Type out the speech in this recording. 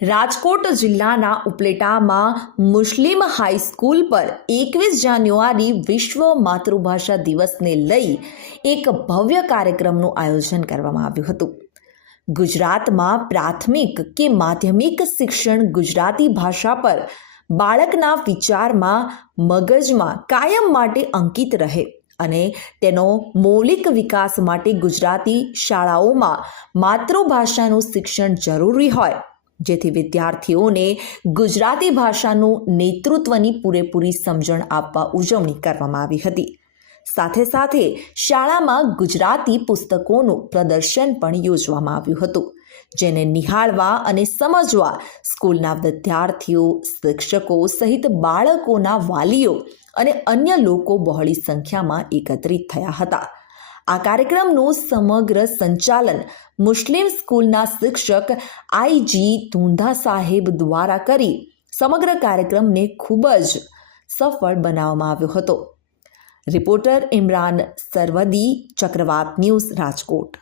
રાજકોટ જિલ્લાના ઉપલેટામાં મુસ્લિમ હાઈસ્કૂલ પર એકવીસ જાન્યુઆરી વિશ્વ માતૃભાષા દિવસને લઈ એક ભવ્ય કાર્યક્રમનું આયોજન કરવામાં આવ્યું હતું. ગુજરાતમાં પ્રાથમિક કે માધ્યમિક શિક્ષણ ગુજરાતી ભાષા પર બાળકના વિચારમાં મગજમાં કાયમ માટે અંકિત રહે અને તેનો મૌલિક વિકાસ માટે ગુજરાતી શાળાઓમાં માતૃભાષાનું શિક્ષણ જરૂરી હોય. જેથી વિદ્યાર્થીઓને ગુજરાતી ભાષાનું નેતૃત્વની પૂરેપૂરી સમજણ આપવા ઉજવણી કરવામાં આવી હતી. સાથે સાથે શાળામાં ગુજરાતી પુસ્તકોનું પ્રદર્શન પણ યોજવામાં આવ્યું હતું, જેને નિહાળવા અને સમજવા સ્કૂલના વિદ્યાર્થીઓ, શિક્ષકો સહિત બાળકોના વાલીઓ અને અન્ય લોકો બહોળી સંખ્યામાં એકત્રિત થયા હતા. આ કાર્યક્રમનું સમગ્ર સંચાલન મુસ્લિમ સ્કૂલના શિક્ષક આઈજી ધૂંધા સાહેબ દ્વારા કરી. સમગ્ર કાર્યક્રમને ખૂબ જ સફળ બનાવવામાં આવ્યો હતો. રિપોર્ટર ઇમરાન સરવદી, ચક્રવાત ન્યૂઝ રાજકોટ.